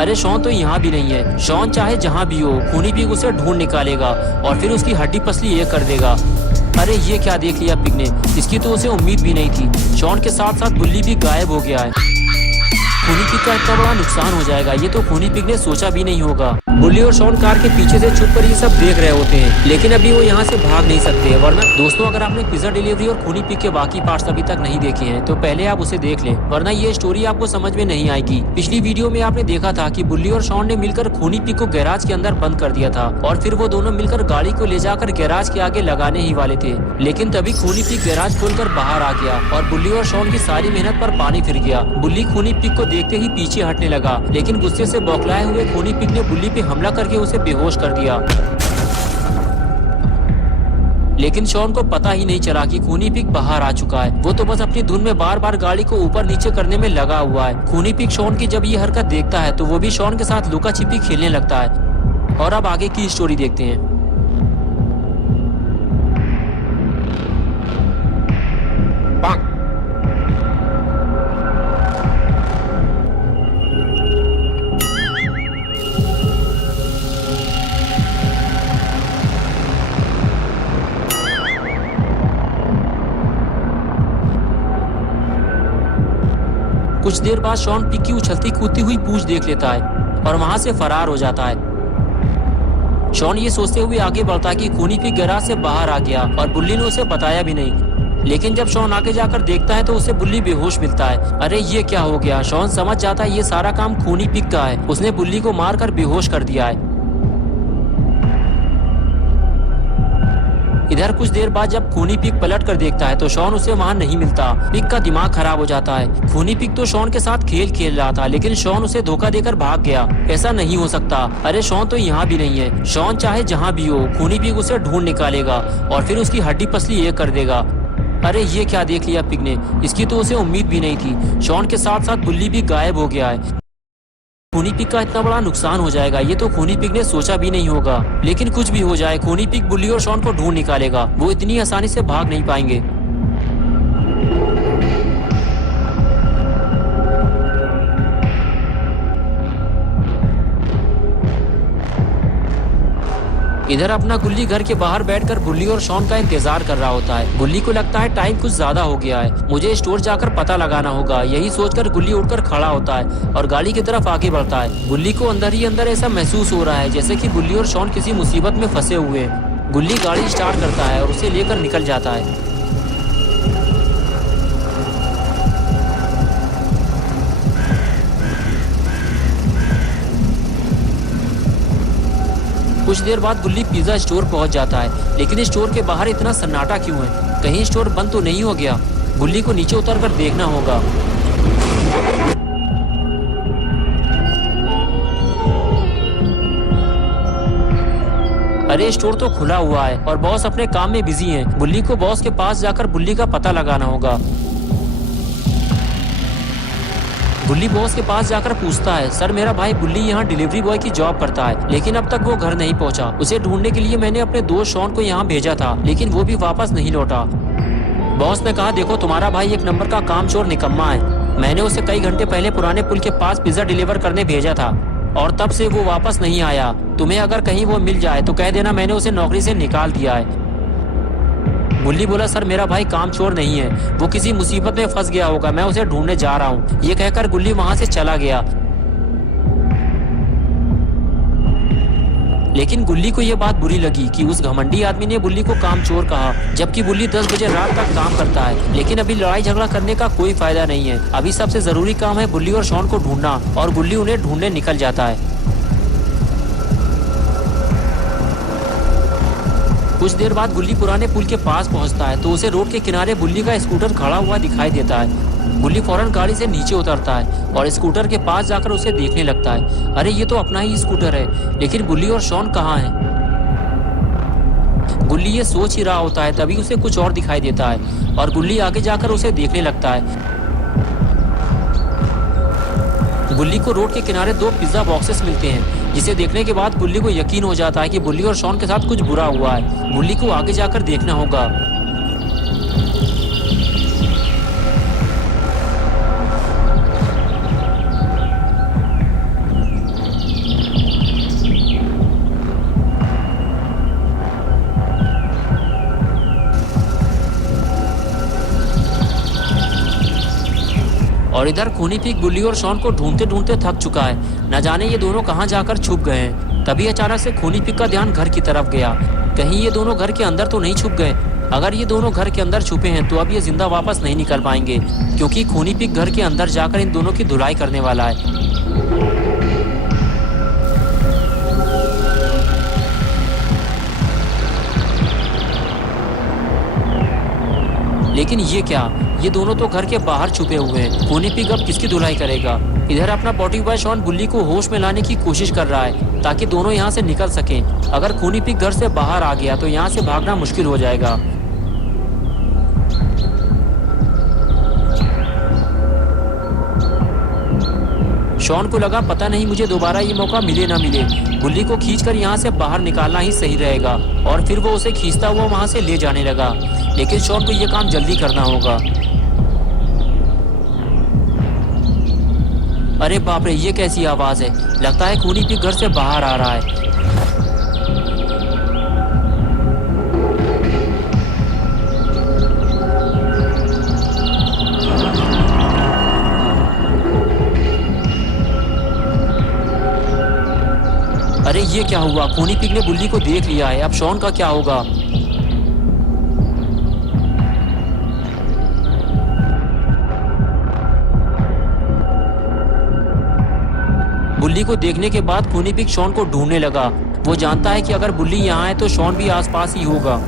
अरे शॉन तो यहाँ भी नहीं है। शॉन चाहे जहाँ भी हो, खूनी पिग उसे ढूंढ निकालेगा और फिर उसकी हड्डी पसली ये कर देगा। अरे ये क्या देख लिया पिग ने, इसकी तो उसे उम्मीद भी नहीं थी। शॉन के साथ साथ बुल्ली भी गायब हो गया है। खूनी पिग का इतना बड़ा नुकसान हो जाएगा, ये तो खूनी पिग ने सोचा भी नहीं होगा। बुल्ली और शॉन कार के पीछे से छुप कर ये सब देख रहे होते हैं, लेकिन अभी वो यहाँ से भाग नहीं सकते। वरना दोस्तों, अगर आपने पिज्जा डिलीवरी और खूनी पिग के बाकी पार्ट्स अभी तक नहीं देखे हैं तो पहले आप उसे देख लें, वरना ये स्टोरी आपको समझ में नहीं आएगी। पिछली वीडियो में आपने देखा था कि बुल्ली और शॉन ने मिलकर खूनी पिग को गैराज के अंदर बंद कर दिया था और फिर वो दोनों मिलकर गाड़ी को ले जाकर गैराज के आगे लगाने ही वाले थे, लेकिन तभी खूनी पिग गैराज खोलकर बाहर आ गया और बुल्ली और शॉन की सारी मेहनत पर पानी फिर गया। बुल्ली खूनी पिग को देखते ही पीछे हटने लगा, लेकिन गुस्से से बौखलाए हुए खूनी पिग ने बुल्ली पे हमला करके उसे बेहोश कर दिया। लेकिन शॉन को पता ही नहीं चला कि खूनी पिग बाहर आ चुका है। वो तो बस अपनी धुन में बार बार गाड़ी को ऊपर नीचे करने में लगा हुआ है। खूनी पिग शॉन की जब ये हरकत देखता है तो वो भी शॉन के साथ लुका छिपी खेलने लगता है। और अब आगे की स्टोरी देखते हैं। कुछ देर बाद शॉन पिग की उछलती कूदती हुई पूंछ देख लेता है और वहां से फरार हो जाता है। शॉन ये सोचते हुए आगे बढ़ता है कि खूनी पिग गैराज से बाहर आ गया और बुल्ली ने उसे बताया भी नहीं। लेकिन जब शॉन आगे जाकर देखता है तो उसे बुल्ली बेहोश मिलता है। अरे ये क्या हो गया। शॉन समझ जाता है ये सारा काम खूनी पिग का है, उसने बुल्ली को मारकर बेहोश कर दिया है। इधर कुछ देर बाद जब खूनी पिग पलट कर देखता है तो शॉन उसे वहाँ नहीं मिलता। पिग का दिमाग खराब हो जाता है। खूनी पिग तो शॉन के साथ खेल खेल रहा था, लेकिन शॉन उसे धोखा देकर भाग गया। ऐसा नहीं हो सकता। अरे शॉन तो यहाँ भी नहीं है। शॉन चाहे जहाँ भी हो, खूनी पिग उसे ढूंढ निकालेगा और फिर उसकी हड्डी पसली ये कर देगा। अरे ये क्या देख लिया पिग ने, इसकी तो उसे उम्मीद भी नहीं थी। शॉन के साथ साथ बुल्ली भी गायब हो गया है। खूनी पिग का इतना बड़ा नुकसान हो जाएगा, ये तो खूनी पिग ने सोचा भी नहीं होगा। लेकिन कुछ भी हो जाए, खूनी पिग बुल्ली और शॉन को ढूंढ निकालेगा। वो इतनी आसानी से भाग नहीं पाएंगे। इधर अपना गुल्ली घर के बाहर बैठकर बुल्ली और शॉन का इंतजार कर रहा होता है। गुल्ली को लगता है टाइम कुछ ज्यादा हो गया है, मुझे स्टोर जाकर पता लगाना होगा। यही सोचकर गुल्ली उठकर खड़ा होता है और गाड़ी की तरफ आगे बढ़ता है। गुल्ली को अंदर ही अंदर ऐसा महसूस हो रहा है जैसे कि बुल्ली और शॉन किसी मुसीबत में फंसे हुए हैं। गुल्ली गाड़ी स्टार्ट करता है और उसे लेकर निकल जाता है। कुछ देर बाद गुल्ली पिज्जा स्टोर पहुंच जाता है, लेकिन स्टोर के बाहर इतना सन्नाटा क्यों है। कहीं स्टोर बंद तो नहीं हो गया। गुल्ली को नीचे उतरकर देखना होगा। अरे स्टोर तो खुला हुआ है और बॉस अपने काम में बिजी हैं। गुल्ली को बॉस के पास जाकर बुल्ली का पता लगाना होगा। बुल्ली बॉस के पास जाकर पूछता है, सर मेरा भाई बुल्ली यहाँ डिलीवरी बॉय की जॉब करता है, लेकिन अब तक वो घर नहीं पहुँचा। उसे ढूंढने के लिए मैंने अपने दोस्त शॉन को यहाँ भेजा था, लेकिन वो भी वापस नहीं लौटा। बॉस ने कहा, देखो तुम्हारा भाई एक नंबर का कामचोर निकम्मा है। मैंने उसे कई घंटे पहले पुराने पुल के पास पिज्जा डिलीवर करने भेजा था और तब से वो वापस नहीं आया। तुम्हें अगर कहीं वो मिल जाए तो कह देना मैंने उसे नौकरी से निकाल दिया है। बुल्ली बोला, सर मेरा भाई कामचोर नहीं है, वो किसी मुसीबत में फंस गया होगा, मैं उसे ढूंढने जा रहा हूँ। ये कहकर गुल्ली वहां से चला गया। लेकिन गुल्ली को यह बात बुरी लगी कि उस घमंडी आदमी ने बुल्ली को कामचोर कहा, जबकि बुल्ली 10 बजे रात तक काम करता है। लेकिन अभी लड़ाई झगड़ा करने का कोई फायदा नहीं है। अभी सबसे जरूरी काम है बुल्ली और शॉन को ढूंढना, और गुल्ली उन्हें ढूंढने निकल जाता है। कुछ देर बाद गुल्ली पुराने पुल के पास पहुंचता है तो उसे रोड के किनारे बुल्ली का स्कूटर खड़ा हुआ दिखाई देता है। गुल्ली फौरन गाड़ी से नीचे उतरता है और स्कूटर के पास जाकर उसे देखने लगता है। अरे ये तो अपना ही स्कूटर है, लेकिन गुल्ली और शॉन कहाँ हैं? गुल्ली ये सोच ही रहा होता है, तभी उसे कुछ और दिखाई देता है और गुल्ली आगे जाकर उसे देखने लगता है। गुल्ली को रोड के किनारे 2 पिज्जा बॉक्सेस मिलते हैं, जिसे देखने के बाद गुल्ली को यकीन हो जाता है कि बुल्ली और शॉन के साथ कुछ बुरा हुआ है। गुल्ली को आगे जाकर देखना होगा। इधर खूनी पिग बुल्ली और शॉन को ढूंढते ढूंढते थक चुका है। न जाने ये दोनों कहाँ जाकर छुप गए हैं। तभी अचानक से खूनी पिग का ध्यान घर की तरफ गया। कहीं ये दोनों घर के अंदर तो नहीं छुप गए। अगर ये दोनों घर के अंदर छुपे हैं तो अब ये जिंदा वापस नहीं निकल पाएंगे, क्योंकि खूनी पिग घर के अंदर जाकर इन दोनों की धुलाई करने वाला है। लेकिन ये क्या, ये दोनों तो घर के बाहर छुपे हुए हैं। खूनी पिग अब किसकी धुलाई करेगा? इधर अपना पॉटी बॉय शॉन बुल्ली को होश में लाने की कोशिश कर रहा है ताकि दोनों यहाँ से निकल सकें। अगर खूनी पिग घर से बाहर आ गया तो यहाँ से भागना मुश्किल हो जाएगा। शॉन को लगा पता नहीं मुझे दोबारा ये मौका मिले ना मिले, बुल्ली को खींचकर यहाँ से बाहर निकालना ही सही रहेगा। और फिर वो उसे खींचता हुआ वहाँ से ले जाने लगा। लेकिन शॉन को ये काम जल्दी करना होगा। अरे बाप रे, ये कैसी आवाज है? लगता है खूनी पिग घर से बाहर आ रहा है। अरे ये क्या हुआ? खूनी पिग ने बुल्ली को देख लिया है। अब शॉन का क्या होगा? बुल्ली को देखने के बाद खूनी पिग शॉन को ढूंढने लगा। वो जानता है कि अगर बुल्ली यहाँ है तो शॉन भी आसपास ही होगा।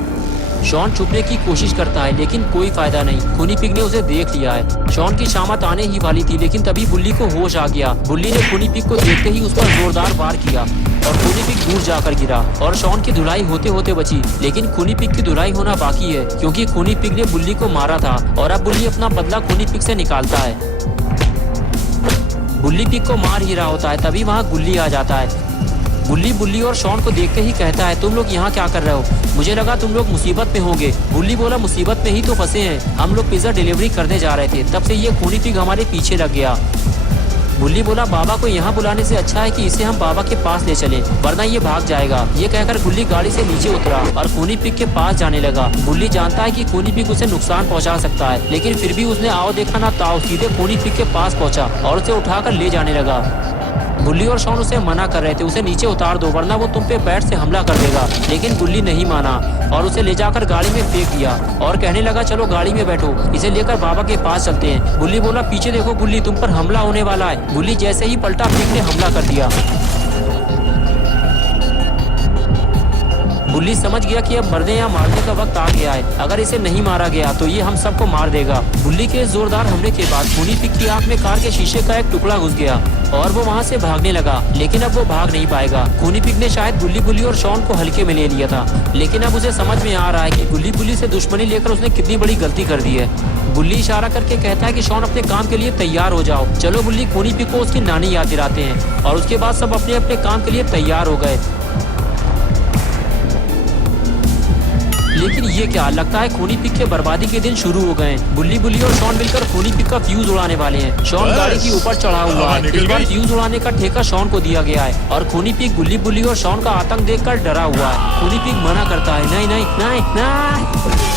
शॉन छुपने की कोशिश करता है लेकिन कोई फायदा नहीं। खूनी पिग ने उसे देख लिया है। शॉन की शामत आने ही वाली थी, लेकिन तभी बुल्ली को होश आ गया। बुल्ली ने खूनी पिग को देखते ही उस पर जोरदार वार किया और खूनी पिग दूर जाकर गिरा और शॉन की धुलाई होते होते बची। लेकिन खूनी पिग की धुलाई होना बाकी है, क्योंकि खूनी पिग ने बुल्ली को मारा था और अब बुल्ली अपना बदला खूनी पिग से निकालता है। बुल्ली पिग को मार ही रहा होता है, तभी वहाँ गुल्ली आ जाता है। बुल्ली और शॉन को देखते ही कहता है, तुम लोग यहाँ क्या कर रहे हो? मुझे लगा तुम लोग मुसीबत में होंगे। बुल्ली बोला, मुसीबत में ही तो फंसे हैं, हम लोग पिज्जा डिलीवरी करने जा रहे थे, तब से ये खूनी पिग हमारे पीछे लग गया। बुल्ली बोला, बाबा को यहाँ बुलाने से अच्छा है कि इसे हम बाबा के पास ले चलें, वरना ये भाग जाएगा। ये कहकर बुल्ली गाड़ी से नीचे उतरा और खूनी पिग के पास जाने लगा। बुल्ली जानता है कि खूनी पिग उसे नुकसान पहुँचा सकता है, लेकिन फिर भी उसने आओ देखा ना ताओ, सीधे खूनी पिग के पास पहुँचा और उसे उठाकर ले जाने लगा। बुल्ली और शॉन उसे मना कर रहे थे, उसे नीचे उतार दो वरना वो तुम पे बैट से हमला कर देगा। लेकिन बुल्ली नहीं माना और उसे ले जाकर गाड़ी में फेंक दिया और कहने लगा, चलो गाड़ी में बैठो, इसे लेकर बाबा के पास चलते हैं। बुल्ली बोला, पीछे देखो बुल्ली, तुम पर हमला होने वाला है। बुल्ली जैसे ही पलटा, पिग ने हमला कर दिया। बुल्ली समझ गया कि अब मरने या मारने का वक्त आ गया है। अगर इसे नहीं मारा गया तो ये हम सबको मार देगा। बुल्ली के जोरदार हमले के बाद खूनी पिग की आंख में कार के शीशे का एक टुकड़ा घुस गया और वो वहाँ से भागने लगा, लेकिन अब वो भाग नहीं पाएगा। खूनी पिग ने शायद बुल्ली और शॉन को हल्के में ले लिया था, लेकिन अब उसे समझ में आ रहा है कि बुल्ली से दुश्मनी लेकर उसने कितनी बड़ी गलती कर दी है। बुल्ली इशारा करके कहता है कि शॉन अपने काम के लिए तैयार हो जाओ। चलो बुल्ली खूनी पिग को उसकी नानी याद दिलाते हैं और उसके बाद सब अपने अपने काम के लिए तैयार हो गए। लेकिन ये क्या, लगता है खूनी पिग के बर्बादी के दिन शुरू हो गए। बुल्ली और शॉन मिलकर खूनी पिग का फ्यूज उड़ाने वाले हैं। शॉन गाड़ी के ऊपर चढ़ा हुआ है। इस बार फ्यूज उड़ाने का ठेका शॉन को दिया गया है और खूनी पिग बुल्ली और शॉन का आतंक देखकर डरा हुआ है। खूनी पिग मना करता है, नहीं नहीं नहीं नहीं।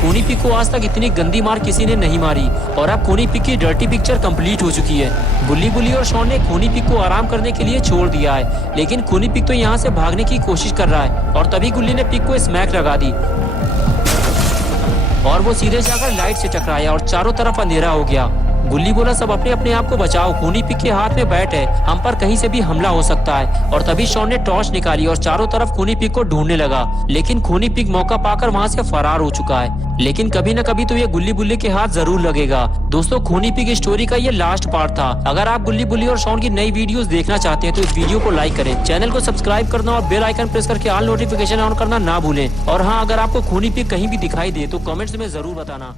खूनी पिग को आज तक इतनी गंदी मार किसी ने नहीं मारी और अब खूनी पिग की डर्टी पिक्चर कंप्लीट हो चुकी है। बुल्ली और शॉन ने खूनी पिग को आराम करने के लिए छोड़ दिया है, लेकिन खूनी पिग तो यहाँ से भागने की कोशिश कर रहा है और तभी गुल्ली ने पिग को स्मैक लगा दी और वो सीधे जाकर लाइट से टकराया और चारों तरफ अंधेरा हो गया। बुल्ली बोला, सब अपने अपने आप को बचाओ, खूनी पिग के हाथ में बैट है, हम पर कहीं से भी हमला हो सकता है। और तभी शॉन ने टॉर्च निकाली और चारों तरफ खूनी पिग को ढूंढने लगा, लेकिन खूनी पिग मौका पाकर वहाँ से फरार हो चुका है। लेकिन कभी न कभी तो ये बुल्ली के हाथ जरूर लगेगा। दोस्तों, खूनी पिग स्टोरी का ये लास्ट पार्ट था। अगर आप बुल्ली और शॉन की नई वीडियोस देखना चाहते हैं तो इस वीडियो को लाइक करें, चैनल को सब्सक्राइब करना और बेल आइकन प्रेस करके ऑल नोटिफिकेशन ऑन करना ना भूलें। और हाँ, अगर आपको खूनी पिग कहीं भी दिखाई दे तो कमेंट्स में जरूर बताना।